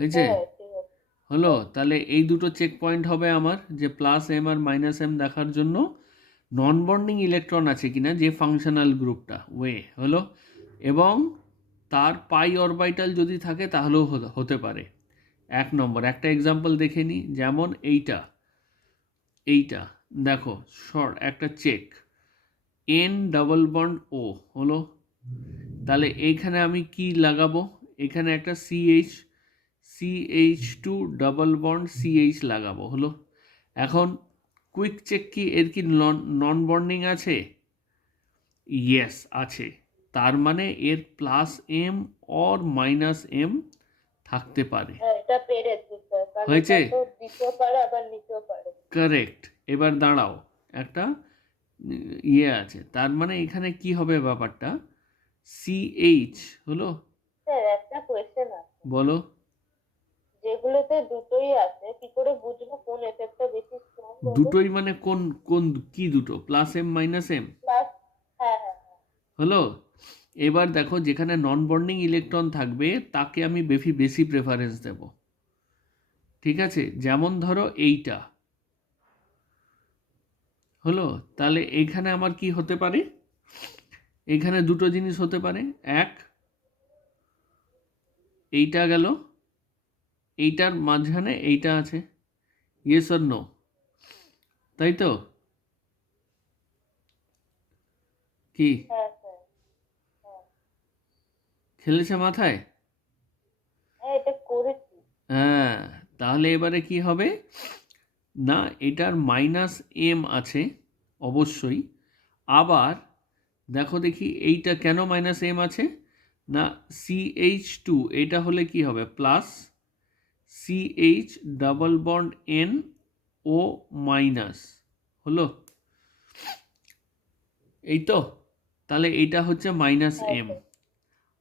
হয়েছে? ঠিক আছে। হলো? তাহলে এই দুটো চেক পয়েন্ট হবে আমার, যে প্লাস এম আর মাইনাস এম দেখার জন্য নন বন্ডিং ইলেকট্রন আছে কিনা, যে ফাংশনাল গ্রুপটা ওয়ে হলো, এবং তার পাই অরবিটাল যদি থাকে তাহলেও হতে পারে। এক নম্বর একটা এক্সাম্পল দেখে নিই, যেমন এইটা দেখো, একটা চেক এন ডাবল বন্ড ও হলো। তাহলে এইখানে আমি কি লাগাবো, এখানে একটা CH2 ডাবল বন্ড CH লাগাবো হলো। এখন কুইক চেক কি এর কি নন বন্ডিং আছে? ইয়েস আছে। তার মানে এর plus M or minus M থাকতে পারে। এটা পেরে দিতে, কারণ এটা হয়েছে? তো দিতেও পারে আবার নিতেও পারে। কারেক্ট। এবার দাঁড়াও, একটা আছে, তার মানে এখানে কি হবে ব্যাপারটা, CH হলো। স্যার একটা কোয়েশ্চেন আছে, বলো। যেগুলোতে দুটোই আছে কি করে বুঝবো কোন এফেক্টটা বেশি স্ট্রং হবে? দুটোই মানে কোন কোন কি দুটো, plus M minus M plus, হ্যাঁ হ্যাঁ হ্যাঁ। হলো। এবার দেখো, যেখানে নন বন্ডিং ইলেকট্রন থাকবে তাকে আমি বেশি বেশি প্রেফারেন্স দেব। ঠিক আছে, যেমন ধরো এইটা হলো। তাহলে এইখানে আমার কি হতে পারে, এইখানে দুটো জিনিস হতে পারে। এক, এইটা গেল, এইটার মাঝখানে এইটা আছে, ইয়েস অর নো, তাই তো? কি হ্যাঁ স্যার। হ্যাঁ খেলেছে মাথায়? হ্যাঁ, এটা করেছি। হ্যাঁ। তাহলে এবারে কি হবে না, এটার মাইনাস এম আছে অবশ্যই। আবার দেখো দেখি এইটা কেন মাইনাস এম আছে, না CH2 এটা হলে কি হবে, plus CH double bond N ও মাইনাস হলো। এই তো, তাহলে এটা হচ্ছে মাইনাস হ্যাঁ এম। স্যার।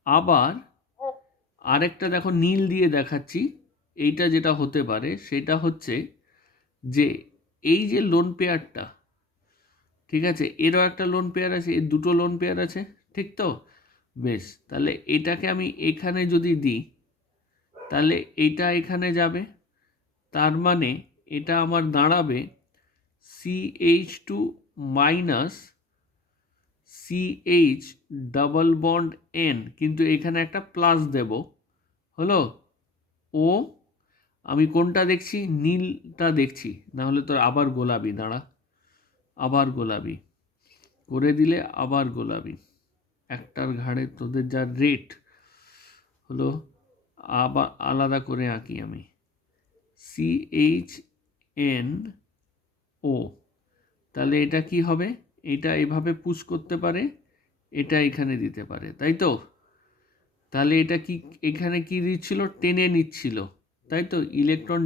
আবার হ্যাঁ আরেকটা দেখো, নীল দিয়ে দেখাচ্ছি, এইটা যেটা হতে পারে সেটা হচ্ছে যে এই যে লোন পেয়ারটা, ঠিক আছে, এরও একটা লোন পেয়ার আছে, এর দুটো লোন পেয়ার আছে, ঠিক তো? বেশ, তাহলে এটাকে আমি এখানে যদি দিই, তাহলে এটা এখানে যাবে। তার মানে এটা আমার দাঁড়াবে CH2 minus CH double bond N, কিন্তু এখানে একটা প্লাস দেব হলো। ও আমি কোনটা দেখছি, নীলটা দেখছি, না হলে তোর আবার গোলাপি, দাঁড়া, আবার গোলাপি করে দিলে আবার গোলাপি, একটার ঘাড়ে তোদের যা রেট হলো। আবার আলাদা করে আঁকি আমি, CHNO। তাহলে এটা কি হবে, এটা এভাবে পুশ করতে পারে, এটা এখানে দিতে পারে, তাই তো? তাহলে এটা কি এখানে কি দিচ্ছিল, টেনে নিচ্ছিল, তাই তো? ইলেকট্রন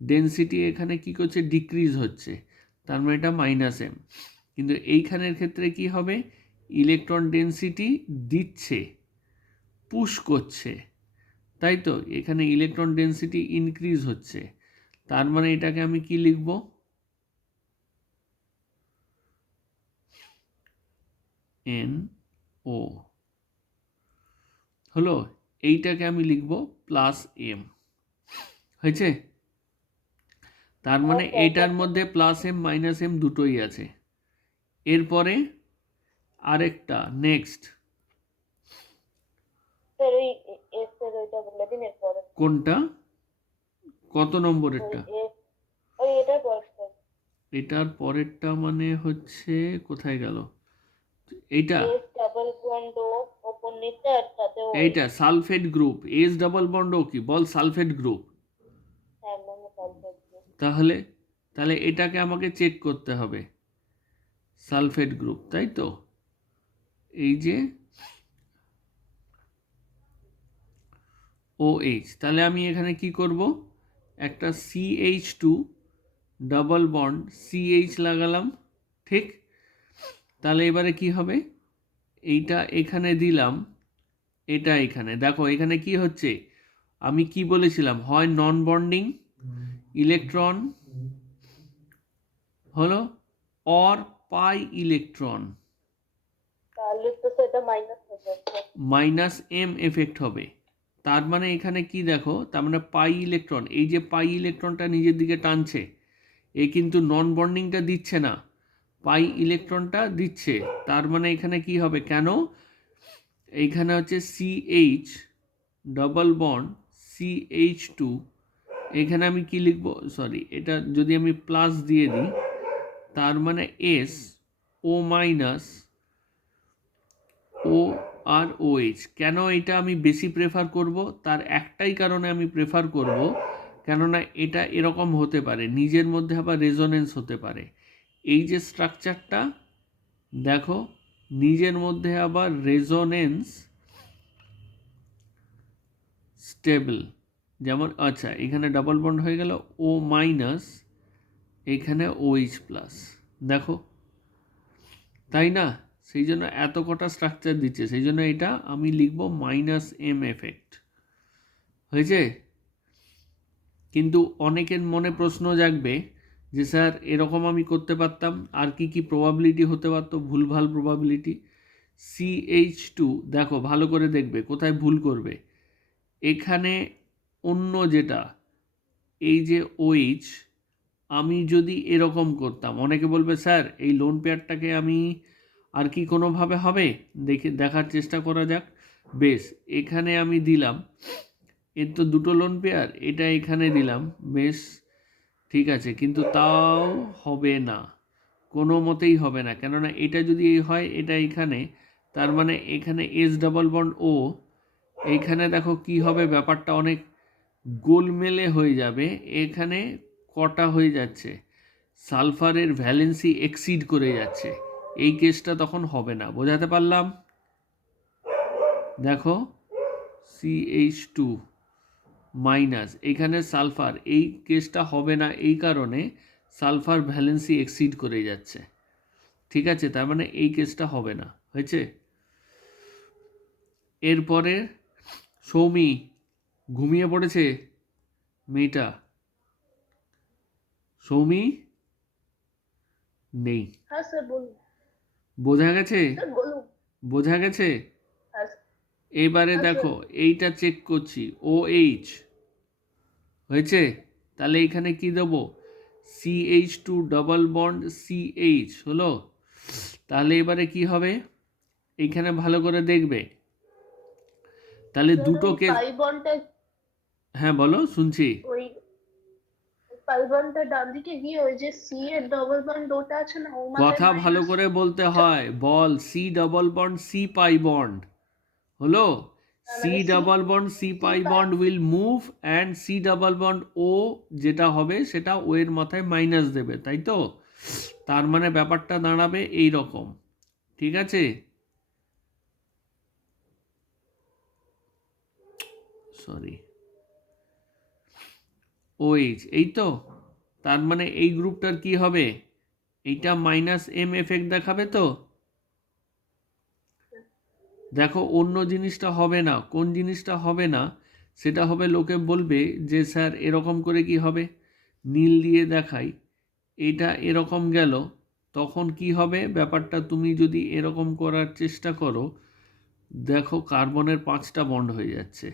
ডেন্সিটি এখানে কি করছে, ডিক্রিজ হচ্ছে, তার মানে এটা মাইনাস এম। কিন্তু এইখানের ক্ষেত্রে কি হবে, ইলেকট্রন ডেন্সিটি দিচ্ছে, পুশ করছে, তাই তো? এখানে ইলেকট্রন ডেন্সিটি ইনক্রিজ হচ্ছে, তার মানে এটাকে আমি কি লিখব, NO হলো। এইটাকে আমি লিখব প্লাস এম। হয়েছে? তার হ্যাঁ মানে স্যার, এটা এইটার মধ্যে পেরে। প্লাস এম মাইনাস এম দুটোই আছে। এরপরে আরেকটা নেক্সট, স্যার ওই এস এর ওইটা বলে দিন এরপরে। কোনটা, কত ওই নম্বরেরটা? এস, ওই এটার পর স্যার। এটার পরেরটা মানে হচ্ছে, কোথায় গেল এইটা? এস ডাবল বন্ড ও, ওপর নিচে আর সাথে ও এইটা H. Sulphate group, S double bond ও কি বল, সালফেট গ্রুপ। হ্যাঁ মনে পড়বে। তাহলে তাহলে এটাকে আমাকে চেক করতে হবে, সালফেট গ্রুপ, তাই তো? এই যে OH, তাহলে আমি এখানে কি করব, একটা CH2 ডাবল বন্ড CH লাগালাম, ঠিক? তাহলে এবারে কি হবে, এইটা এখানে দিলাম, এটা এখানে দেখো, এখানে কি হচ্ছে, আমি কি বলেছিলাম, হয় নন বন্ডিং ইলেকট্রন হলো, অর পাই ইলেকট্রন, তাহলে তো সেটা মাইনাস হয়ে যাচ্ছে। মাইনাস এম এফেক্ট হবে, তার মানে এখানে কি দেখো, তার মানে পাই ইলেকট্রন, এই যে পাই ইলেকট্রনটা নিজের দিকে টানছে, এ কিন্তু নন বন্ডিংটা দিচ্ছে না, পাই ইলেকট্রনটা দিচ্ছে। তার মানে এখানে কি হবে, কেন এইখানে হচ্ছে সিএইচ ডবল বন্ড CH2, এখানে আমি কি লিখব, সরি, এটা যদি আমি প্লাস দিয়ে দিই, তার মানে SO মাইনাস ও আর OH। কেন এটা আমি বেশি প্রেফার করব, তার একটাই কারণে আমি প্রেফার করব, কেননা এটা এরকম হতে পারে, নিজের মধ্যে আবার রেজোনেন্স হতে পারে। এই যে স্ট্রাকচারটা দেখো, নিজের মধ্যে আবার রেজোনেন্স স্টেবল, যেমন আচ্ছা এখানে ডাবল বন্ড হয়ে গেল O মাইনাস, এখানে OH প্লাস, দেখো, তাই না? সেই জন্য এত কটা স্ট্রাকচার দিচ্ছে, সেই জন্য এটা আমি লিখব -M এফেক্ট, হয়েছে? কিন্তু অনেকের মনে প্রশ্ন জাগবে যে স্যার এরকম আমি করতে পারতাম, আর কি কি প্রবাবিলিটি হতে পারতো, ভুলভাল প্রবাবিলিটি। CH2 দেখো ভালো করে দেখবে কোথায় ভুল করবে, এখানে অন্য যেটা এই যে OH, আমি যদি এরকম করতাম, অনেকে বলবে স্যার এই লোন পেয়ারটাকে আমি আর কি কোনোভাবে হবে, দেখার চেষ্টা করা যাক। বেশ, এখানে আমি দিলাম, এর তো দুটো লোন পেয়ার, এটা এখানে দিলাম, বেশ ঠিক আছে, কিন্তু তাও হবে না, কোনো মতেই হবে না, কেননা এটা যদি এই হয়, এটা এখানে, তার মানে এখানে S ডবল বন্ড O, এইখানে দেখো কি হবে, ব্যাপারটা অনেক গোলমেলে হয়ে যাবে, এখানে কটা হয়ে যাচ্ছে, সালফারের ভ্যালেন্সি এক্সিড করে যাচ্ছে, এই কেসটা তখন হবে না, বোঝাতে পারলাম? দেখো CH2 মাইনাস, এখানে সালফার, এই কেসটা হবে না, এই কারণে সালফার ভ্যালেন্সি এক্সিড করে যাচ্ছে, ঠিক আছে, তার মানে এই কেসটা হবে না, হয়েছে? এরপরে সৌমি ঘুমিয়ে পড়েছে মেয়েটা, সৌমি নেই, হ্যাঁ স্যার বলুন। বোঝা গেছে? স্যার বলুন। বোঝা গেছে? হ্যাঁ এবারে হ্যাঁ স্যার। দেখো এইটা চেক করছি, OH হয়েছে, তাহলে এখানে কি দেবো, CH2 ডবল বন্ড CH হলো, তাহলে এবারে কি হবে, এইখানে ভালো করে দেখবে, তাহলে স্যার দুটো ওই কেস, পাই বন্ডটা, হ্যাঁ বলো, শুনছি। ওই পাই বন্ডটা ডান দিকে গিয়ে ওই যে সি এর ডবল বন্ড ওটা আছে না, ওর মাথায় কথা ভালো মাইনাস। করে বলতে হয়, বল C double bond C pi bond হলো, C মানে C, double bond C C pi pi. Bond will move and C double bond O যেটা হবে সেটা ও এর মাথায় মাইনাস দেবে, তাই তো? তার মানে ব্যাপারটা দাঁড়াবে এই রকম, ঠিক আছে? সরি, OH, এই তো, তার মানে এই গ্রুপটার কি হবে, এইটা -M এফেক্ট দেখাবে তো, দেখো অন্য জিনিসটা হবে না, কোন জিনিসটা হবে না, সেটা হবে লোকে বলবে যে স্যার এরকম করে কি হবে, নীল দিয়ে দেখাই, এটা এরকম গেল, তখন কি হবে ব্যাপারটা, তুমি যদি এরকম করার চেষ্টা করো, দেখো কার্বনের 5টা বন্ড হয়ে যাচ্ছে,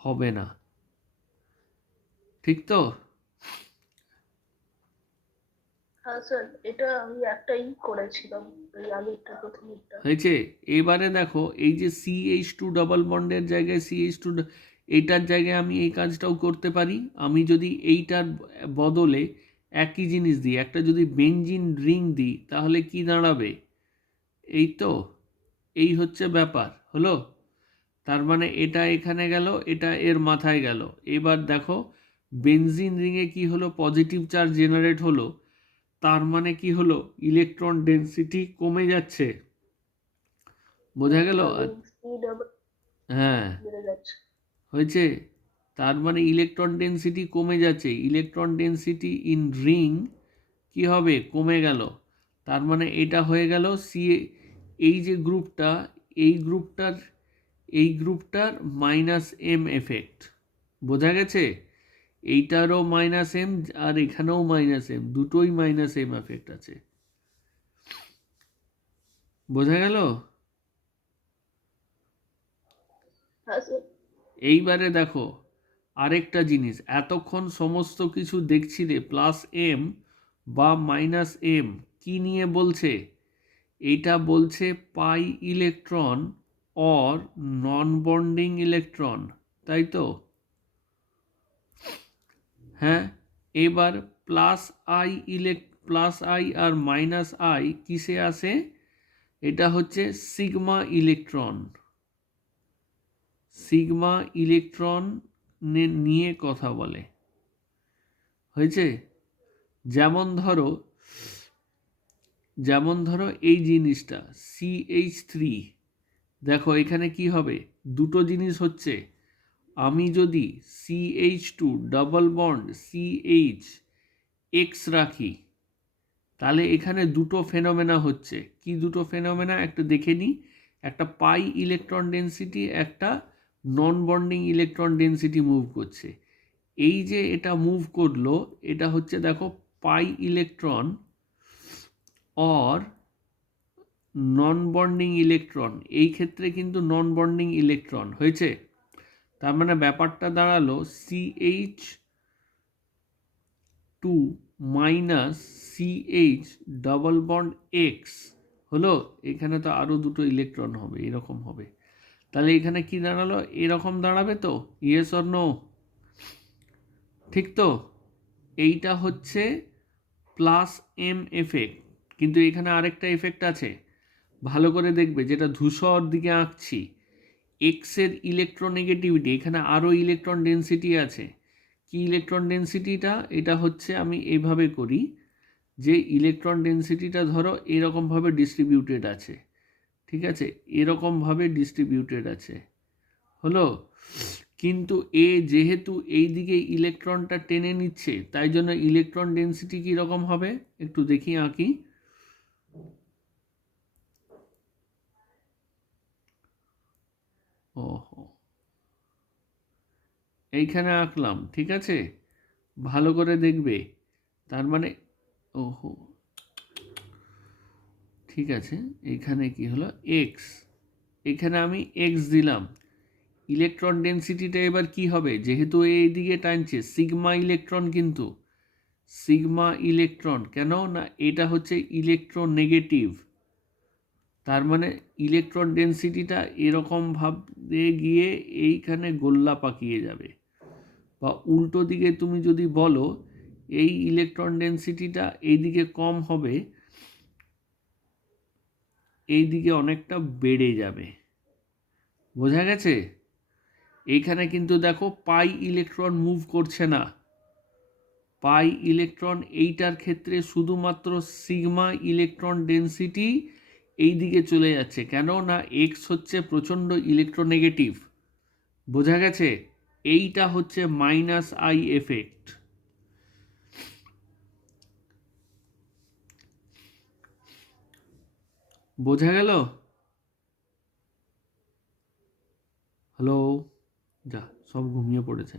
হবে না, ঠিক তো? হ্যাঁ স্যার, এটা আমি একটাই করেছিলাম, এই আগেরটা প্রথমেরটা। হয়েছে? এবারে দেখো এই যে CH2 ডবল বন্ডের জায়গায় CH2, এইটার জায়গায় আমি এই কাজটাও করতে পারি, আমি যদি এইটার বদলে একই জিনিস দিই, একটা যদি বেনজিন রিং দিই, তাহলে কি দাঁড়াবে, এই তো, এই হচ্ছে ব্যাপার হলো, তার মানে এটা এখানে গেল, এটা এর মাথায় গেল, এবার দেখো বেনজিন রিংয়ে কি হলো, পজিটিভ চার্জ জেনারেট হলো, তার মানে কি হলো, ইলেকট্রন ডেনসিটি কমে যাচ্ছে, বোঝা গেল? সি ডবল হ্যাঁ, বেড়ে যাচ্ছে। হয়েছে, তার মানে ইলেকট্রন ডেনসিটি কমে যাচ্ছে, ইলেকট্রন ডেনসিটি ইন রিং কি হবে, কমে গেল, তার মানে এটা হয়ে গেল সি, এই যে গ্রুপটা, এই গ্রুপটার, এই গ্রুপটার -M এফেক্ট, বোঝা গেছে? এইটারও -M, আর এখানেও -M, দুটোই -M এফেক্ট আছে, বোঝা গেল? হ্যাঁ স্যার। এইবারে দেখো আরেকটা জিনিস, এতক্ষণ সমস্ত কিছু দেখছিলে প্লাস এম বা মাইনাস এম, কি নিয়ে বলছে? এটা বলছে pi electron or non bonding electron, তাই তো? হ্যাঁ, এবার প্লাস আই আর মাইনাস আই কিসে আসে? এটা হচ্ছে সিগমা ইলেকট্রন। সিগমা ইলেকট্রন নিয়ে কথা বলে, হয়েছে? যেমন ধরো এই জিনিসটা CH3, দেখো এখানে কি হবে, দুটো জিনিস হচ্ছে। আমি যদি CH2 ডাবল বন্ড CH রাখি, তাহলে এখানে দুটো ফেনোমেনা হচ্ছে। কি দুটো ফেনোমেনা একটু দেখে নিই। একটা পাই ইলেকট্রন ডেন্সিটি, একটা নন বন্ডিং ইলেকট্রন ডেন্সিটি মুভ করছে। এই যে এটা মুভ করলো, এটা হচ্ছে দেখো পাই electron or non bonding electron, এই ক্ষেত্রে কিন্তু নন বন্ডিং ইলেকট্রন হয়েছে। তার মানে ব্যাপারটা দাঁড়ালো CH2 minus CH double bond x হলো। এখানে তো আরও দুটো ইলেকট্রন হবে, এরকম হবে। তাহলে এখানে কি দাঁড়ালো? এরকম দাঁড়াবে তো, ইয়েস অর নো? ঠিক তো? এইটা হচ্ছে প্লাস এম এফেক্ট। কিন্তু এখানে আরেকটা এফেক্ট আছে, ভালো করে দেখবে, যেটা ধূসর দিকে আঁকছি। এক্সের ইলেকট্রোনেগেটিভিটি, এখানে আরও ইলেকট্রন ডেন্সিটি আছে। কি ইলেকট্রন ডেন্সিটিটা? এটা হচ্ছে, আমি এইভাবে করি যে ইলেকট্রন ডেন্সিটিটা ধরো এরকমভাবে ডিস্ট্রিবিউটেড আছে, ঠিক আছে, এরকমভাবে ডিস্ট্রিবিউটেড আছে, হলো। কিন্তু এ যেহেতু এই দিকে ইলেকট্রনটা টেনে নিচ্ছে, তাই জন্য ইলেকট্রন ডেন্সিটি কীরকম হবে একটু দেখি, আঁকি। ওহো, এইখানে আঁকলাম, ঠিক আছে, ভালো করে দেখবে। তার মানে ওহো, ঠিক আছে, এখানে কি হলো এক্স, এখানে আমি এক্স দিলাম। ইলেকট্রন ডেন্সিটিটা এবার কি হবে? যেহেতু এইদিকে টানছে সিগমা ইলেকট্রন, কিন্তু সিগমা ইলেকট্রন কেন না, এটা হচ্ছে ইলেকট্রোনেগেটিভ। তার মানে ইলেকট্রন ডেন্সিটিটা এরকম ভাবে গিয়ে এইখানে গোল্লা পাকিয়ে যাবে। বা উল্টো দিকে তুমি যদি বলো এই ইলেকট্রন ডেন্সিটিটা এইদিকে কম হবে, এই দিকে অনেকটা বেড়ে যাবে। বোঝা গেছে? এইখানে কিন্তু দেখো পাই ইলেকট্রন মুভ করছে না। পাই ইলেকট্রন এইটার ক্ষেত্রে শুধুমাত্র সিগমা ইলেকট্রন ডেন্সিটি এই দিকে চলে যাচ্ছে, কেন না এক্স হচ্ছে প্রচণ্ড ইলেকট্রোনেগেটিভ। বোঝা গেছে? এইটা হচ্ছে মাইনাস আই এফেক্ট। বোঝা গেল? হ্যালো? যা, সব ঘুমিয়ে পড়েছে।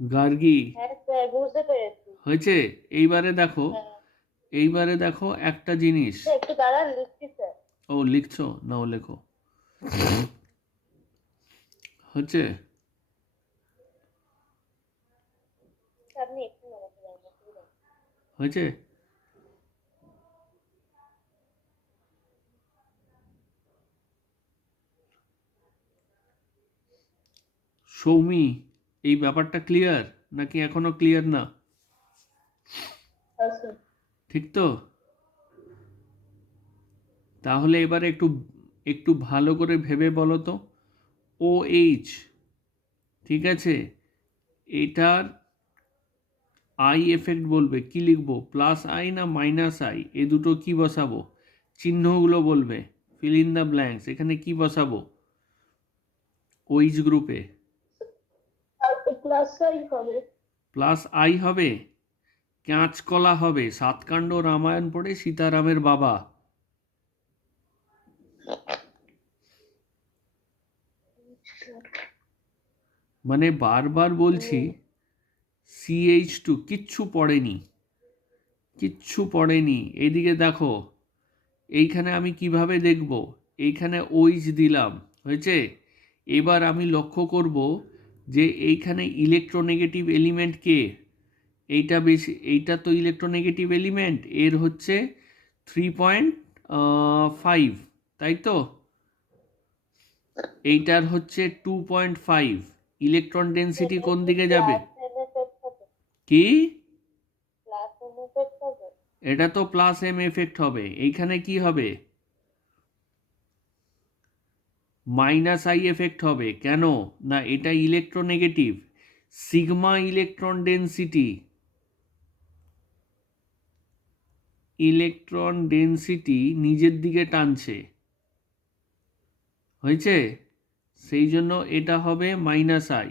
গার্গী, হ্যাঁ স্যার, বুঝতে পেরেছি। হয়েছে? হ্যাঁ এইবারে দেখো একটা জিনিস। স্যার, একটু দাঁড়ান, লিখছি স্যার। ও লিখছো, নাও লেখো। হচ্ছে আপনি একটু নামাতে যান, অসুবিধা নেই। হয়েছে? সৌমি, এই ব্যাপারটা ক্লিয়ার নাকি এখনো ক্লিয়ার না? আচ্ছা। ঠিক তো? তাহলে এবারে একটু একটু ভালো করে ভেবে বলো তো, ও এইচ, ঠিক আছে, এটার আই এফেক্ট বলবে, কি লিখবো, প্লাস আই না মাইনাস আই, এ দুটো কি বসাবো? চিহ্নগুলো বলবে, ফিল ইন দ্য ব্ল্যাঙ্কস, এখানে কি বসাবো ওইচ গ্রুপে? আর প্লাস আই হবে। প্লাস আই হবে। কাঁচকলা হবে, সাতকাণ্ড রামায়ণ পড়ে সীতারামের বাবা। মানে বারবার বলছি, CH2 কিচ্ছু পড়েনি, কিচ্ছু পড়েনি। এইদিকে দেখো, এইখানে আমি কিভাবে দেখব, এইখানে ওইচ দিলাম, হয়েছে, এবার আমি লক্ষ্য করব যে এইখানে ইলেকট্রোনেগেটিভ এলিমেন্ট কে, এইটা তো ইলেকট্রোনেগেটিভ এলিমেন্ট, এর হচ্ছে 3.5, তাই তো? এইটার হচ্ছে 2.5। ইলেকট্রন ডেন্সিটি কোন দিকে যাবে? প্লাস এম এফেক্ট হবে, কি? প্লাস এম এফেক্ট হবে। এটা তো প্লাস এম এফেক্ট হবে। এইখানে কি হবে? মাইনাস আই এফেক্ট হবে। কেন? না, এটা electronegative. Sigma electron density, electron density নিজের দিকে টানছে, হয়েছে? সেই জন্য এটা হবে মাইনাস আই।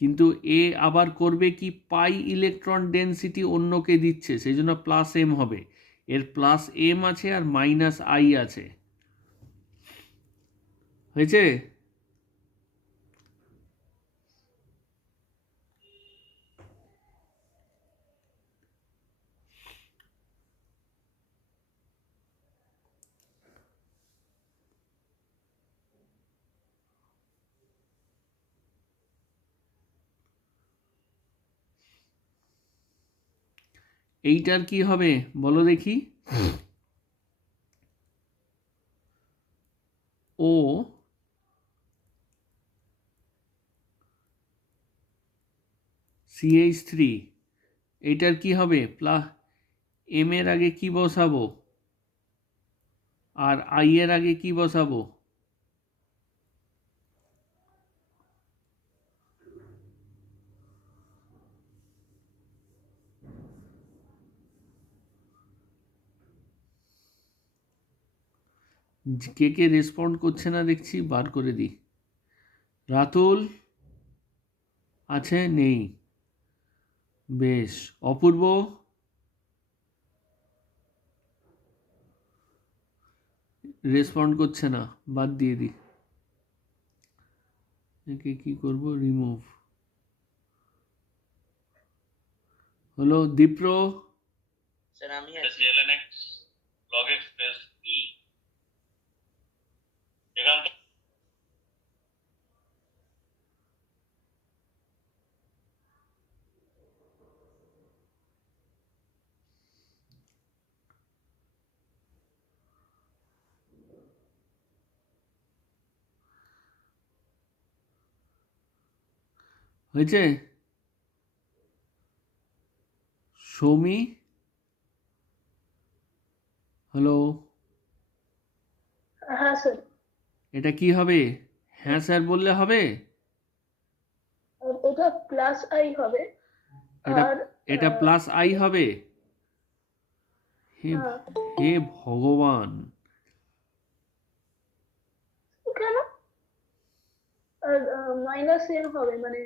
কিন্তু এ আবার করবে কি, পাই ইলেকট্রন ডেন্সিটি অন্যকে দিচ্ছে, সেই জন্য প্লাস এম হবে। এর প্লাস এম আছে আর মাইনাস আই আছে, হয়েছে? এইটার কি হবে বলো দেখি? ও CH3, এইটার কি হবে? এম এর আগে কি বসাবো আর আই এর আগে কি বসাবো? কে কে রেসপন্ড করছে না দেখছি, বার করে দিই। রাতুল আছে? নেই। বেশ। অপূর্ব? রেসপন্ড করছে না, বাদ দিয়ে দিই। একে কি করব? রিমুভ। হলো। দীপ্র? স্যার আমি আছি। lnx log x plus e এখান থেকে হয়েছে? সৌমি? হ্যালো? হ্যাঁ স্যার, এটা কি হবে? হ্যাঁ স্যার বললে হবে? এটা প্লাস আই হবে। এটা আর এটা প্লাস আই হবে? হে হ্যাঁ, হে ভগবান! কেন? আর মাইনাস এম হবে, মানে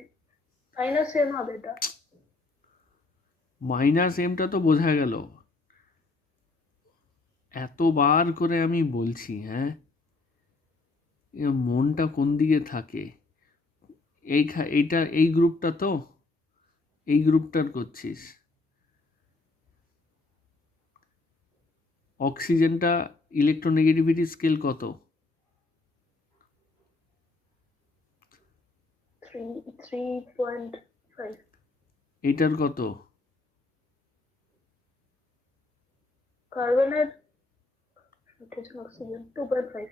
মাইনাস এম হবে এটা। মাইনাস এমটা তো বোঝা গেল, এতবার করে আমি বলছি। হ্যাঁ, এ মনটা কোন দিকে থাকে? এইটা এই গ্রুপটা তো, এই গ্রুপটার করছিস। অক্সিজেনটা ইলেকট্রোনেগেটিভিটি স্কেল কত? 3.5। এইটার কত? কার্বনের অক্সিজেন 2.5।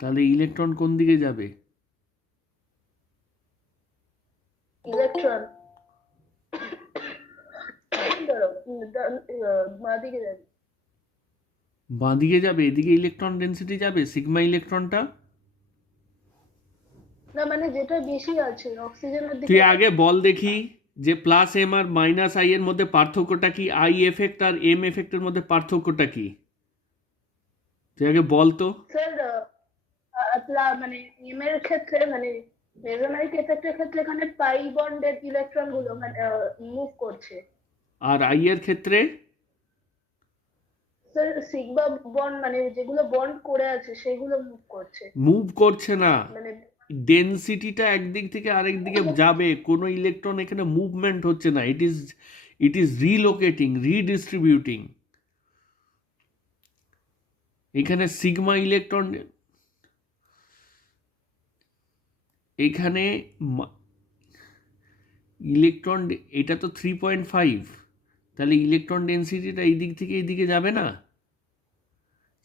তাহলে ইলেকট্রন কোন দিকে যাবে? ইলেকট্রন বাঁ দিকে যাবে। বাঁ দিকে যাবে? এদিকে ইলেকট্রন ডেন্সিটি যাবে, সিগমা ইলেকট্রনটা। না, মানে যেটা বেশি আছে অক্সিজেনের দিকে তুই যাবে। আগে বল দেখি যে প্লাস এম আর মাইনাস আই এর মধ্যে পার্থক্যটা কি, আই এফেক্ট আর এম এফেক্টের মধ্যে পার্থক্যটা কি? তুই আগে বল তো। স্যার, মানে এম এর ক্ষেত্রে, মানে মেসোনারিক এফেক্টের ক্ষেত্রে এখানে পাই বন্ডের ইলেকট্রন গুলো মানে মুভ করছে। আর আই এর ক্ষেত্রে? স্যার, সিগমা বন্ড মানে যেগুলো বন্ড করে আছে সেগুলো মুভ করছে, মুভ করছে না, মানে ডেনসিটিটা একদিক থেকে আরেক দিকে যাবে, কোনো ইলেকট্রন এখানে মুভমেন্ট হচ্ছে না, ইট ইজ রিলোকেটিং, রিডিস্ট্রিবিউটিং। এখানে সিগমা ইলেকট্রন, এখানে ইলেকট্রন, এটা তো 3.5, তাহলে ইলেকট্রন ডেন্সিটিটা এই দিক থেকে এই দিকে যাবে না,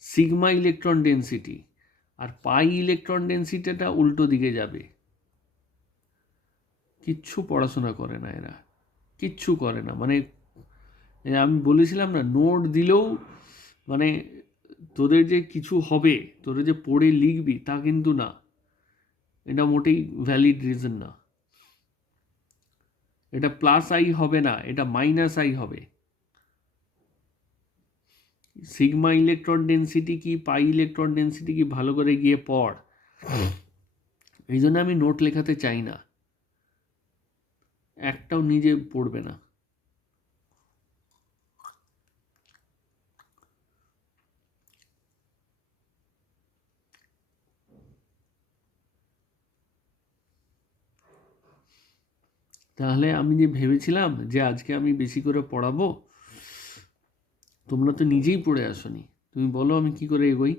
সিগমা ইলেকট্রন ডেন্সিটি, আর পাই ইলেকট্রন ডেন্সিটিটা উল্টো দিকে যাবে। কিচ্ছু পড়াশোনা করে না এরা, কিচ্ছু করে না। মানে আমি বলেছিলাম না, নোট দিলেও মানে তোদের যে কিছু হবে, তোরা যে পড়ে লিখবি তা কিন্তু না, এটা মোটেই ভ্যালিড রিজন না। এটা প্লাস আই হবে না, এটা মাইনাস আই হবে। সিগমা ইলেকট্রন ডেন্সিটি কি, পাই ইলেকট্রন ডেন্সিটি কি, ভালো করে গিয়ে পড়। এই জন্য আমি নোট লেখাতে চাই না, একটাও নিজে পড়বে না। তাহলে আমি যে ভেবেছিলাম যে আজকে আমি বেশি করে পড়াবো, তোমরা তো নিজেই পড়ে আসোনি। তুমি বলো আমি কি করে এগোই?